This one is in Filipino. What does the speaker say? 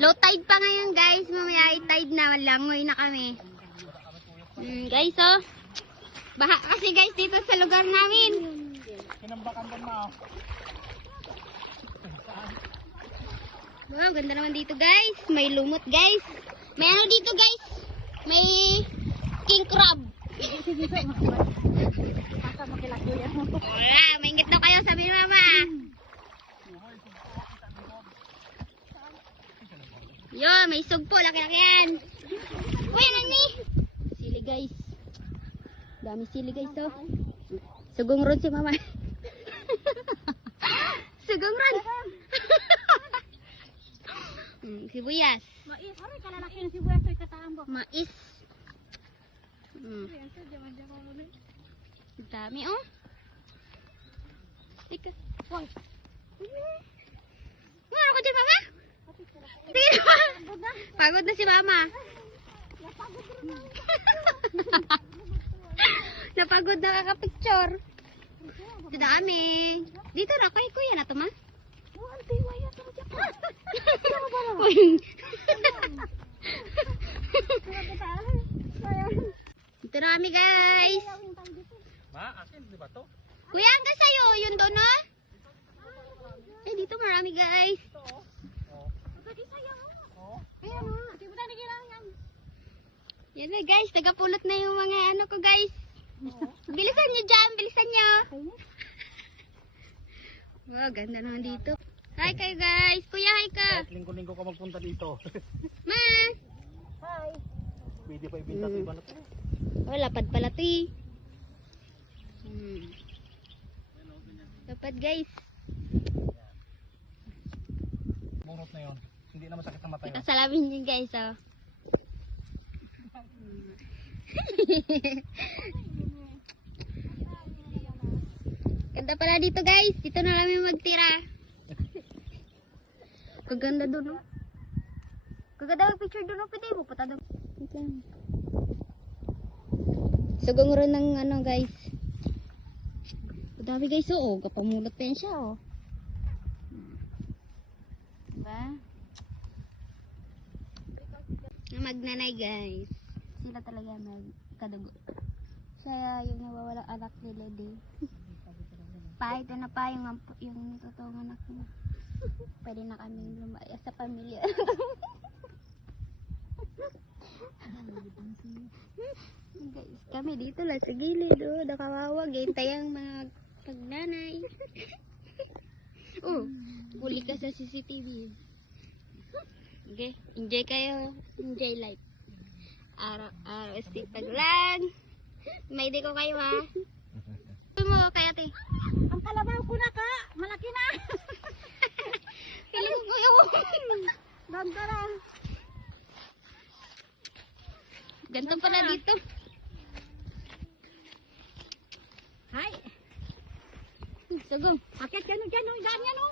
Low tide pa ngayon guys. Mamaya ay tide na. Langoy na kami. Guys oh. Baha kasi guys dito sa lugar namin. Kinambakan doon na. Wow, ganda naman dito guys. May lumot guys. May ano dito guys. May king crab. Wala, maingit daw kayo sabi ni mama. Yo, may sugpo. Laki-laki yan. Uy, ano ni? Sili guys. Dami sili guys oh. Sugong ron si mama. Sugong ron. Sibuyas. Mais, hari kalalaki ng sibuyas ay kataambok. Mais. Dami oh. Ika. Wow. Ano ka dyan mama? Pagod na si mama. Napagod na kakapicture. Dami. Dito na kay kuya na to ma. Uy. Dito na kami guys. Ma, akin, di ba to? Kuya, hanggang sa'yo. Yun doon no? Eh, dito marami guys. Yan na guys, tagapulot na yung mga ano ko guys. Bilisan nyo dyan, bilisan nyo. Wow, ganda naman dito. Hi kayo guys. Kuya, hi ka. Kahit linggo-linggo ka magpunta dito. Ma. Hi. Pwede pa ibenta sa iba na to. Oh, lapad pala ito eh. Lapad guys. Bungot na yun. Hindi na masakit na mata yun. Kita salamin yun guys oh. Ganda pala dito guys. Dito na kami magtira. Kaganda doon oh. Kaganda picture doon oh. Pwede mo puta doon. Sugong ron ng ano guys. Dami guys oh. Kapamulot pa yan siya oh. Diba? Magnanay guys. Sila talaga nagkadugo. Siya yung nawawalang anak ni Lady. Pa, ito na pa yung totoong anak niya. Pwede na kaming lumaya sa pamilya. Guys, kami dito lang sa gilid. Oh, nakawawag. Hintay ang mga pagnanay. Oh, huli ka sa CCTV. Okay, enjoy kayo. Enjoy life. Araw-araw estipag lang. May di ko kayo ha. Ito mo kaya te. Ang kalabaw ko na ka, malaki na. Piling ko yung Ganda na. ganito pala dito. Hi. Sugong. Akit ka no dyan, no? Dyan yan, no?